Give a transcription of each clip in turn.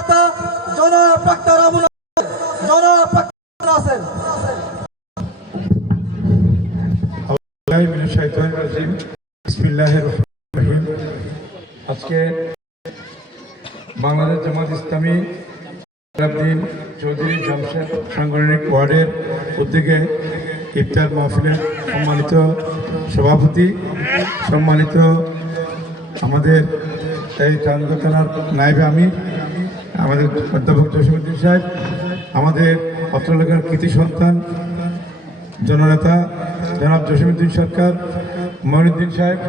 নেতা জনাব ডাক্তার আবু নাসের। জনাব রহিম। আজকে বাংলাদেশ জামাত ইসলামী আব্দিন চৌধুরী জামশেদ সাংগঠনিক ওয়ার্ডের উদ্যোগে ইফতার মাহফিলের সম্মানিত সভাপতি, সম্মানিত আমাদের এই চান্দা নাইবে আমি আমাদের অধ্যাপক জসীমুদ্দিন সাহেব, আমাদের অত্র এলাকার কৃতি সন্তান জননেতা জনাব জসীমুদ্দিন সরকার মঈনুদ্দিন সাহেব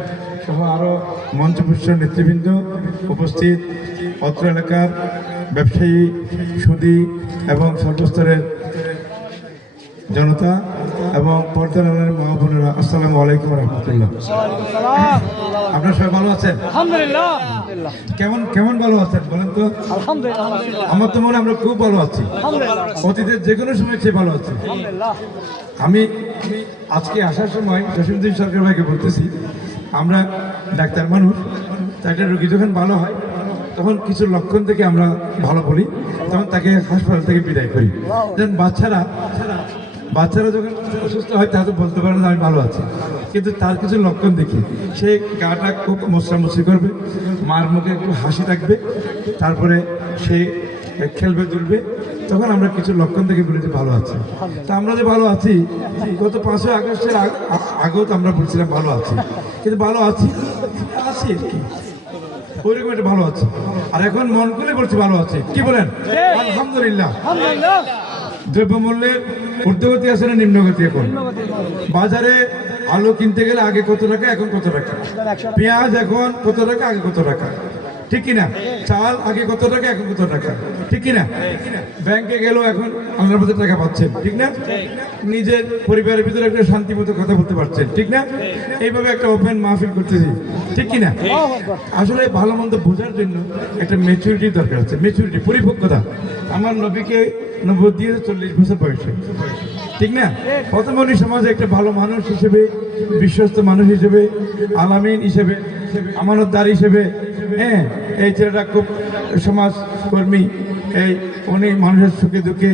সহ আরও মঞ্চপুষ্ট নেতৃবৃন্দ উপস্থিত, অত্র এলাকার ব্যবসায়ী, সুদী এবং সর্বস্তরের জনতা এবং পর্দার মা বোনেরা আসসালামু আলাইকুম রহমতুল্লাহ। আপনার সবাই ভালো আছেন? কেমন কেমন ভালো আছেন বলেন তো? আমার তো মনে আমরা খুব ভালো আছি। অতীতের যে কোনো সময় চেয়ে ভালো আছি। আমি আজকে আসার সময় জসীমুদ্দিন সরকার ভাইকে বলতেছি আমরা ডাক্তার মানুষ একটা রোগী যখন ভালো হয় তখন কিছু লক্ষণ থেকে আমরা ভালো বলি তখন তাকে হাসপাতাল থেকে বিদায় করি। যেমন বাচ্চারা বাচ্চারা যখন অসুস্থ হয় তাহলে বলতে পারে না আমি ভালো আছি। কিন্তু তার কিছু লক্ষণ দেখি। সে গাটা খুব মশরামশি করবে মার মুখে একটু হাসি থাকবে তারপরে সে খেলবে দুলবে। তখন আমরা কিছু লক্ষণ থেকে বলি যে ভালো আছি। তা আমরা যে ভালো আছি গত পাঁচই আগস্টের আগেও তো আমরা বলছিলাম ভালো আছি। কিন্তু ভালো আছি আছি আর কি। ওইরকম একটা ভালো আছে। আর এখন মন করে বলছি ভালো আছে। কি বলেন? আলহামদুলিল্লাহ। আলহামদুলিল্লাহ। দ্রব্যমূল্যের ঊর্ধ্বগতি আছে না নিম্নগতি এখন? বাজারে আলু কিনতে গেলে আগে কত টাকা, এখন কত টাকা? পেঁয়াজ এখন কত টাকা, আগে কত টাকা? ঠিক কিনা? চাল আগে কত টাকা, এখন কত টাকা? ঠিক কিনা? ব্যাংকে গেলেও এখন আল্লাহর মধ্যে টাকা পাচ্ছেন, ঠিক না? নিজের পরিবারের ভিতরে একটা শান্তি মতো কথা বলতে পারছেন, ঠিক না? এইভাবে একটা ওপেন মাহফিল করতেছি, ঠিক কিনা? আসলে ভালো মন্দ বোঝার জন্য একটা মেচুরিটি দরকার আছে মেচুরিটি পরিপক্কতা। আমার নবীকে নব্বই দিয়ে চল্লিশ বছর বয়সে, ঠিক না? প্রথম উনি সমাজে একটা ভালো মানুষ হিসেবে, বিশ্বস্ত মানুষ হিসেবে, আলামিন হিসেবে, আমানতদার হিসেবে হ্যাঁ এই ছেলেটা খুব সমাজকর্মী। এই উনি মানুষের সুখে দুঃখে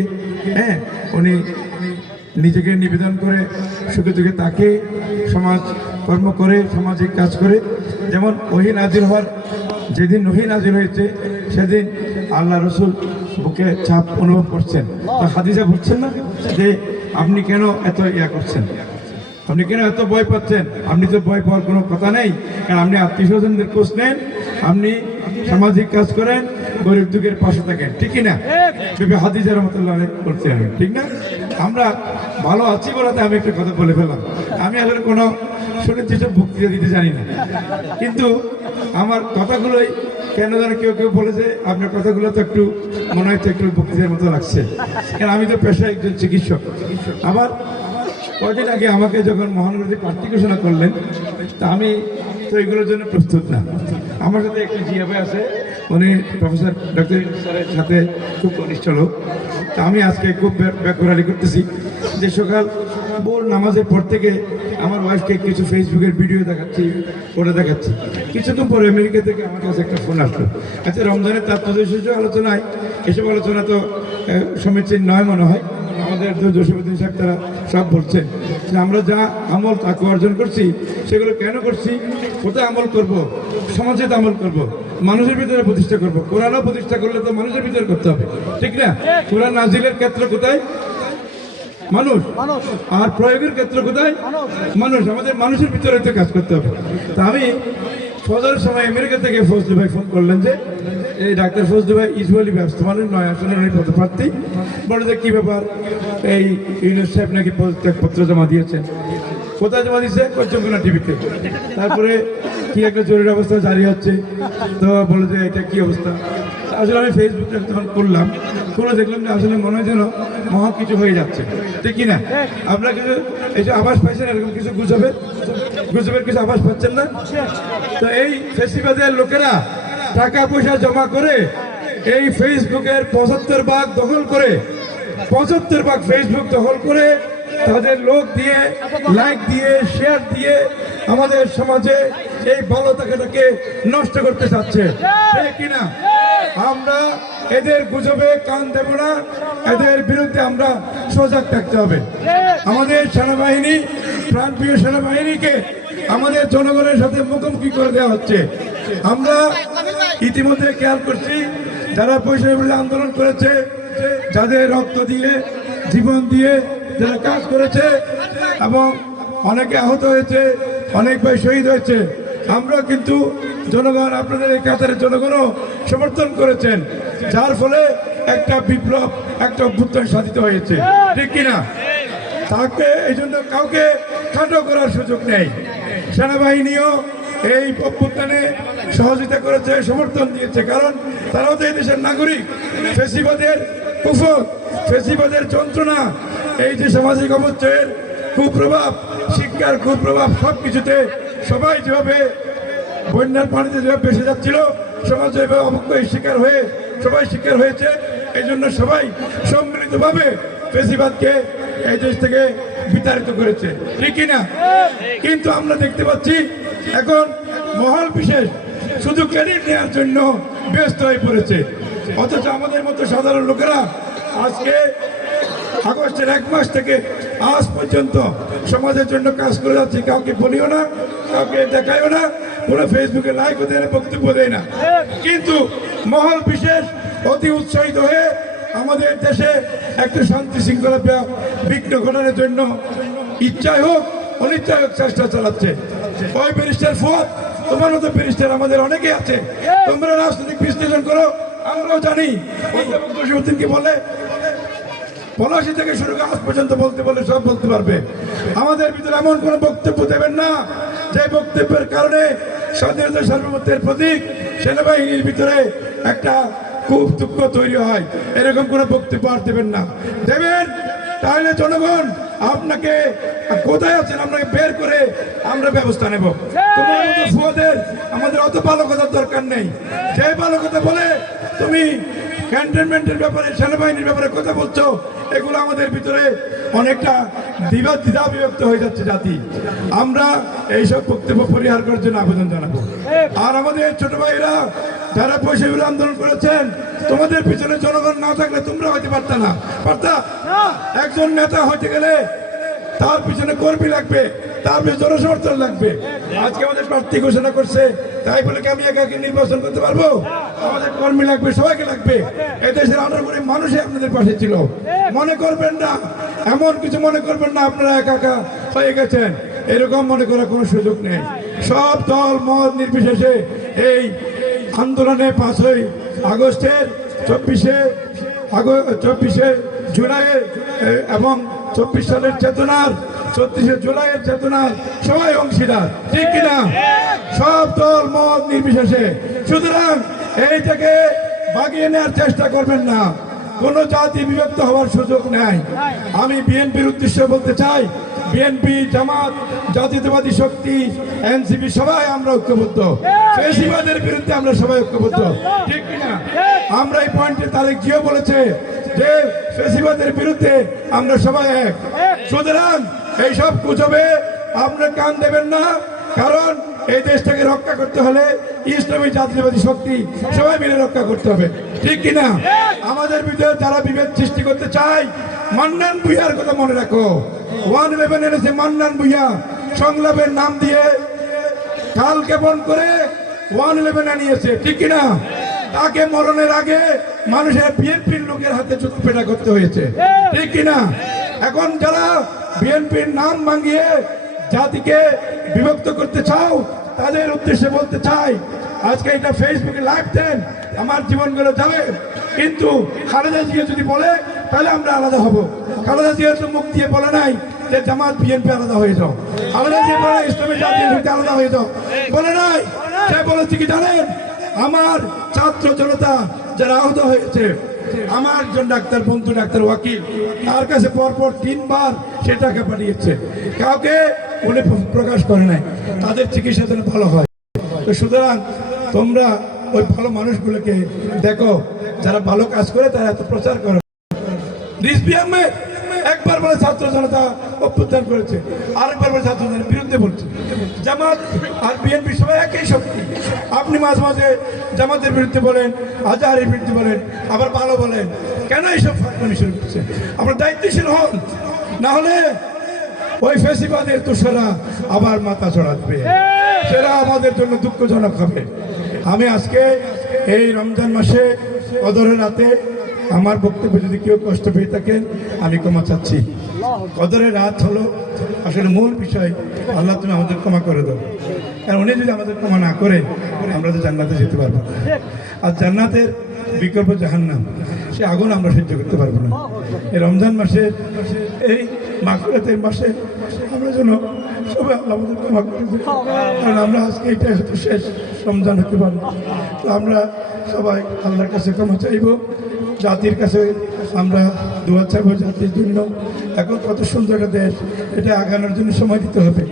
হ্যাঁ উনি নিজেকে নিবেদন করে সুখে দুঃখে তাকে সমাজ কর্ম করে, সামাজিক কাজ করে। যেমন ওহি নাজির হওয়ার, যেদিন ওহি নাজির হয়েছে, সেদিন আল্লাহ রসুল বুকে চাপ অনুভব করছেন। তো হাদিসা বলছেন না যে আপনি কেন এত ইয়া করছেন? আপনি কেন এত ভয় পাচ্ছেন? আপনি তো ভয় পাওয়ার কোনো কথা নেই, কারণ আপনি আত্মীয় স্বজনদের খোঁজ নেন আপনি সামাজিক কাজ করেন গরিব দুঃখের পাশে থাকেন ঠিক না বিবে হাদিজা রহমতুল্লাহ করছেন আমি ঠিক না? আমরা ভালো আছি বলাতে আমি একটা কথা বলে ফেলাম আমি আসলে কোনো সুনির্দিষ্ট বক্তৃতা দিতে জানি না। কিন্তু আমার কথাগুলোই কেন যেন কেউ কেউ বলেছে আপনার কথাগুলো তো একটু মনে হচ্ছে একটু বক্তৃতার মতো লাগছে। কারণ আমি তো পেশায় একজন চিকিৎসক। আবার কদিন আগে আমাকে যখন মহানগরী প্রার্থী ঘোষণা করলেন তা আমি তো এগুলোর জন্য প্রস্তুত না। আমার সাথে একটি জিএফএ আছে, উনি প্রফেসর ডক্টর স্যারের সাথে খুব ঘনিষ্ঠ লোক। তা আমি আজকে খুব ব্যাকুরালি করতেছি। যে সকাল বোর নামাজের পর থেকে আমার ওয়াইফকে কিছু ফেসবুকের ভিডিও দেখাচ্ছি ওটা দেখাচ্ছি। কিছুক্ষণ পরে আমেরিকা থেকে আমার কাছে একটা ফোন আসলো। আচ্ছা রমজানের তাৎপর্য আলোচনায়, এসব আলোচনা তো সমীচীন নয় মনে হয়। আমাদের জসীমুদ্দিন সাহেব তারা সব বলছেন যে আমরা যা আমল তাকে অর্জন করছি, সেগুলো কেন করছি, কোথায় আমল করব, সমাজে তো আমল করব, মানুষের ভিতরে প্রতিষ্ঠা করব, কোরআনও প্রতিষ্ঠা করলে তো মানুষের ভিতরে করতে হবে, ঠিক না? কোরআন নাজিলের ক্ষেত্রে কোথায়? মানুষ। মানুষ। আর প্রয়োগের ক্ষেত্র কোথায়? মানুষ। আমাদের মানুষের ভিতরে তো কাজ করতে হবে। তা আমি ফজরের সময় আমেরিকা থেকে ফজলু ভাই ফোন করলেন যে এই ডাক্তার ফজলু ভাই ইউজুয়ালি ব্যবস্থাপনের নয় আসলে উনি পদপ্রার্থী। বলে যে কী ব্যাপার? এই ইউনুস সাহেব নাকি পদত্যাগপত্র জমা দিয়েছেন? কোথায় জমা দিয়েছে? চন্দ্রকোনা টিভিতে। তারপরে কি একটা জরুরি অবস্থা জারি হচ্ছে। তো বলে যে এটা কি অবস্থা? আসলে আমি ফেসবুকে যখন করলাম করে দেখলাম যে আসলে মনে হয় যেন মহা কিছু হয়ে যাচ্ছে। ঠিক কি না আপনারা কিছু যে আবাস পাইছেন, এরকম কিছু গুজবের গুজবের কিছু আবাস পাচ্ছেন না? তো এই ফেসিবাদের লোকেরা টাকা পয়সা জমা করে এই ফেসবুকের পঁচাত্তর ভাগ দখল করে, পঁচাত্তর ভাগ ফেসবুক দখল করে তাদের লোক দিয়ে লাইক দিয়ে শেয়ার দিয়ে আমাদের সমাজে এই ভালো থাকাটাকে নষ্ট করতে চাচ্ছে। কিনা? আমরা এদের গুজবে কান দেব না, এদের বিরুদ্ধে আমরা সজাগ থাকতে হবে। আমাদের সেনাবাহিনী, প্রাণপ্রিয় সেনাবাহিনীকে আমাদের জনগণের সাথে মুখোমুখি করে দেওয়া হচ্ছে। আমরা ইতিমধ্যে খেয়াল করছি, যারা পয়সা আন্দোলন করেছে, যাদের রক্ত দিয়ে, জীবন দিয়ে যারা কাজ করেছে, এবং অনেকে আহত হয়েছে, অনেক ভাই শহীদ হয়েছে। আমরা কিন্তু জনগণ, আপনাদের এই কাতারের জনগণও সমর্থন করেছেন, যার ফলে একটা বিপ্লব, একটা অভ্যুত্থান সাধিত হয়েছে। ঠিক কিনা? তাকে এই জন্য কাউকে খাটো করার সুযোগ নেই। সেনাবাহিনীও এই অভ্যুত্থানে সহযোগিতা করেছে, সমর্থন দিয়েছে, কারণ তারাও তো এই দেশের নাগরিক। ফেসিবাদের কুফল, ফেসিবাদের যন্ত্রণা, এই যে সামাজিক অবচয়ের কুপ্রভাব, শিক্ষার কুপ্রভাব সব কিছুতে সবাই যেভাবে বন্যার পানিতে যেভাবে ভেসে যাচ্ছিল, সমাজ যেভাবে অবক্ষয়ের শিকার হয়ে, সবাই শিকার হয়েছে, এই জন্য সবাই সম্মিলিতভাবে ফেসিবাদকে এই দেশ থেকে বিতাড়িত করেছে। ঠিক কিনা? কিন্তু আমরা দেখতে পাচ্ছি, এখন মহল বিশেষ শুধু ক্রেডিট নেওয়ার জন্য ব্যস্ত হয়ে পড়েছে। অথচ আমাদের মতো সাধারণ লোকেরা আজকে আগস্টের এক মাস থেকে আজ পর্যন্ত সমাজের জন্য কাজ করে যাচ্ছি, কাউকে বলিও না কাউকে দেখাইও না কোনো ফেসবুকে লাইক দেয় না, বক্তব্য দেয় না। কিন্তু মহল বিশেষ অতি উৎসাহিত হয়ে আমাদের দেশে একটা শান্তি শৃঙ্খলা বিঘ্ন ঘটানোর জন্য ইচ্ছাই হোক অনিচ্ছাই হোক চেষ্টা চালাচ্ছে। ওই ব্যারিস্টার ফুয়াদ, তোমার মতো ব্যারিস্টার আমাদের অনেকে আছে। তোমরা রাজনৈতিক বিশ্লেষণ করো, আমরাও জানি। জসীমউদ্দিনকে বলে? পলাশি থেকে শুরু করে আজ পর্যন্ত বলতে বলে সব বলতে পারবে। আমাদের ভিতরে এমন কোনো বক্তব্য দেবেন না যে বক্তব্যের কারণে স্বাধীনতা সার্বভৌমত্বের প্রতীক সেনাবাহিনীর ভিতরে একটা খুব দুঃখ তৈরি হয়। এরকম কোনো বক্তব্য আর দেবেন না। দেবেন? তাহলে জনগণ আপনাকে কোথায় আছেন? আপনাকে বের করে আমরা ব্যবস্থা নেব। তোমার মতো ফুয়াদের আমাদের অত ভালো কথার দরকার নেই। যে ভালো কথা বলে তুমি ক্যান্টনমেন্টের ব্যাপারে সেনাবাহিনীর ব্যাপারে কথা বলছো এগুলো আমাদের ভিতরে অনেকটা দ্বিধা দ্বিধা বিভক্ত হয়ে যাচ্ছে জাতি। আমরা এইসব বক্তব্য পরিহার করার জন্য আবেদন জানাব। আর আমাদের ছোট ভাইরা যারা পয়সা আন্দোলন করেছেন তোমাদের পিছনে জনগণ না থাকলে তোমরা হইতে পারতা না। পারতা? একজন নেতা হইতে গেলে তার পিছনে কর্মী লাগবে তার পিছনে জনসমর্থন লাগবে। আজকে আমাদের প্রার্থী ঘোষণা করছে তাই বলে কি আমি একাকে নির্বাচন করতে পারব? আমাদের কর্মী লাগবে সবাইকে লাগবে। এদেশের আঠারো কোটি মানুষই আপনাদের পাশে ছিল। মনে করবেন না এমন কিছু মনে করবেন না, আপনারা একা একা হয়ে গেছেন। এরকম মনে করার কোনো সুযোগ নেই। সব দল, মত নির্বিশেষে এই আন্দোলনে পাঁচই আগস্টের চব্বিশে চব্বিশে জুলাইয়ের এবং চব্বিশ সালের চেতনার চব্বিশে জুলাইয়ের চেতনার সবাই অংশীদার। ঠিক কিনা? সব দল, মত নির্বিশেষে। সুতরাং এই থেকে বাগিয়ে নেওয়ার চেষ্টা করবেন না। কোন জাতি বিভক্ত হওয়ার সুযোগ নেই। আমি বিএনপির উদ্দেশ্যে বলতে চাই বিএনপি জামাত জাতীয়তাবাদী শক্তি এনসিপি সবাই আমরা ঐক্যবদ্ধ। ফেসিবাদের বিরুদ্ধে আমরা সবাই ঐক্যবদ্ধ। ঠিক কিনা আমরা এই পয়েন্টে তারেক জিও বলেছে যে ফেসিবাদের বিরুদ্ধে আমরা সবাই এক। সুতরাং এইসব গুজবে আপনার কান দেবেন না কারণ এই দেশটাকে রক্ষা করতে হলে ইসলামী জাতীয়বাদী শক্তি সবাই মিলে রক্ষা করতে হবে। ঠিক কিনা? আমাদের ভিতরে যারা বিভেদ সৃষ্টি করতে চায় মান্নান ভুইয়ার কথা মনে রাখো। ওয়ান ইলেভেন এনেছে মান্নান ভুইয়া সংলাপের নাম দিয়ে কাল কেমন করে ওয়ান ইলেভেন আনিয়েছে ঠিক কিনা? তাকে মরণের আগে মানুষের বিএনপির লোকের হাতে পেটা করতে হয়েছে। ঠিক কিনা? এখন যারা বিএনপির নাম ভাঙিয়ে জাতিকে বিভক্ত করতে চাও তাদের উদ্দেশ্যে বলতে চাই, আজকে এটা ফেসবুকে লাইভ দেন, আমার জীবনগুলো যাবে। কিন্তু খালেদা জিয়া যদি বলে, তাহলে আমরা আলাদা হব। খালেদা জিয়া তো মুখ দিয়ে বলে নাই যে জামাত বিএনপি আলাদা হয়ে যাও। খালেদা জিয়া বলে, ইসলামী জাতীয় আলাদা হয়ে যাও। বলে নাই। সে বলেছে কি জানেন? আমার ছাত্র জনতা যারা আহত হয়েছে, আমার একজন ডাক্তার, বন্ধু ডাক্তার ওয়াকিল, তার কাছে পরপর তিনবার সে টাকা পাঠিয়েছে। কাউকে উনি প্রকাশ করে নাই। তাদের চিকিৎসা যেন ভালো হয়। তো সুতরাং তোমরা ওই ভালো মানুষগুলোকে দেখো, যারা ভালো কাজ করে তারা এত প্রচার করে। আহমেদ একবার বলে ছাত্র জনতা অভ্যুত্থান করেছে, আরেকবার বলে ছাত্র জনতার বিরুদ্ধে বলছে। জামাত আর বিএনপি সবাই একই শক্তি। আপনি মাঝে মাঝে জামাতের বিরুদ্ধে বলেন, আজাহারের বিরুদ্ধে বলেন, আবার ভালো বলেন। কেন এইসব ফাঁকমানি শুরু করছে? আপনার দায়িত্বশীল হন। না হলে ওই ফেসিবাদের তুষারা আবার মাথা চড়াবে সেটা আমাদের জন্য দুঃখজনক হবে। আমি আজকে এই রমজান মাসে কদরের রাতে আমার বক্তব্য যদি কেউ কষ্ট পেয়ে থাকেন আমি ক্ষমা চাচ্ছি। কদরের রাত হলো আসলে মূল বিষয়। আল্লাহ তুমি আমাদের ক্ষমা করে দাও। কারণ উনি যদি আমাদের ক্ষমা না করে আমরা তো জান্নাতে যেতে পারব না। আর জান্নাতের বিকল্প জাহান্নাম সে আগুন আমরা সহ্য করতে পারব না। এই রমজান মাসে এই মাকড়াতের মাসে আমরা যেন সবাই আল্লাহ আমাদের ক্ষমা করে দেয়। কারণ আমরা আজকে এটা হয়তো শেষ রমজান হতে পারি। তো আমরা সবাই আল্লাহর কাছে ক্ষমা চাইব। জাতির কাছে আমরা দোয়া চাইব জাতির জন্য। এখন কত সুন্দর একটা দেশ এটা আগানোর জন্য সময় দিতে হবে।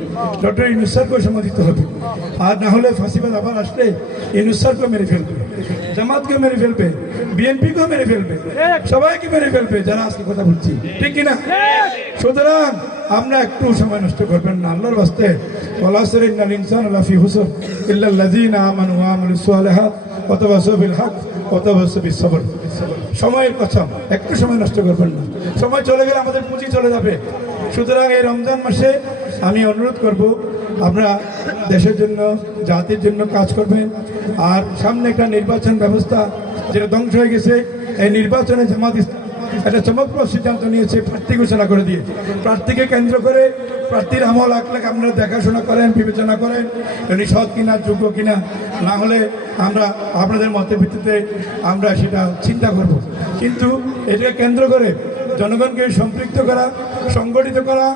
ডক্টর ইনুসারকেও সময় দিতে হবে। আর না হলে ফাঁসিবাদ আবার আসলে ইনুসারকেও মেরে ফেলবে। জামাতকে মেরে ফেলবে। বিএনপিকেও মেরে ফেলবে? সবাইকে মেরে ফেলবে, যারা আজকে কথা বলছি। ঠিক কিনা? সুতরাং আমরা একটু সময় নষ্ট করবেন না, আল্লাহর বাস্তে। ওয়ালাসর ইন্নাল লাফি হুসর ইল্লাল্লাযীনা আমানু ওয়া আমিলুস সালিহাত ওয়া তাওয়াসাউ বিল হক ওয়া তাওয়াসাউ বিস সময়ের কথা, একটু সময় নষ্ট করবেন না। সময় চলে গেলে আমাদের পুঁজি চলে যাবে। সুতরাং এই রমজান মাসে আমি অনুরোধ করব আমরা দেশের জন্য, জাতির জন্য কাজ করবেন আর সামনে একটা নির্বাচন ব্যবস্থা যেটা ধ্বংস হয়ে গেছে, এই নির্বাচনে জামাত একটা চমকপ্রদ সিদ্ধান্ত নিয়েছে, প্রার্থী ঘোষণা করে দিয়ে। প্রার্থীকে কেন্দ্র করে প্রার্থীর আমল আখলাখ আপনারা দেখাশোনা করেন, বিবেচনা করেন, উনি সৎ কিনা, যোগ্য কিনা, না হলে আমরা আপনাদের মতের ভিত্তিতে আমরা সেটা চিন্তা করব। কিন্তু এটাকে কেন্দ্র করে জনগণকে সম্পৃক্ত করা সংগঠিত করা,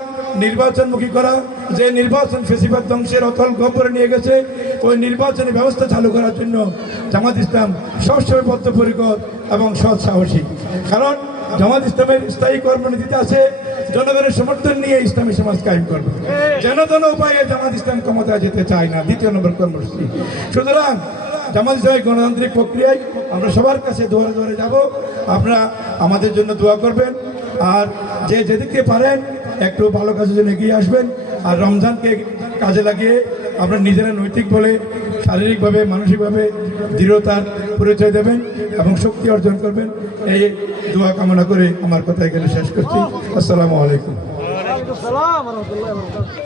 নির্বাচনমুখী করা, যে নির্বাচন ফেসিবাদ ধ্বংসের অথল গব্বরে নিয়ে গেছে, ওই নির্বাচনী ব্যবস্থা চালু করার জন্য জামাত ইসলাম সবসময় বদ্ধপরিকর এবং সৎ সাহসী কারণ জামাত ইসলামের স্থায়ী কর্মনীতিতে আছে, জনগণের সমর্থন নিয়ে ইসলামী সমাজ কায়েম করবে। যেন তেন উপায়ে জামাত ইসলাম ক্ষমতায় যেতে চায় না, দ্বিতীয় নম্বর কর্মসূচি। সুতরাং জামাত ইসলামের গণতান্ত্রিক প্রক্রিয়ায় আমরা সবার কাছে দুয়ারে দুয়ারে যাব। আপনারা আমাদের জন্য দোয়া করবেন। আর যে যেদিকে পারেন, একটু ভালো কাজের জন্য এগিয়ে আসবেন। আর রমজানকে কাজে লাগিয়ে আপনার নিজেরা নৈতিক বলে, শারীরিকভাবে, মানসিকভাবে দৃঢ়তার পরিচয় দেবেন এবং শক্তি অর্জন করবেন। এই দোয়া কামনা করে আমার কথা এখানে শেষ করছি। আসসালামু আলাইকুম।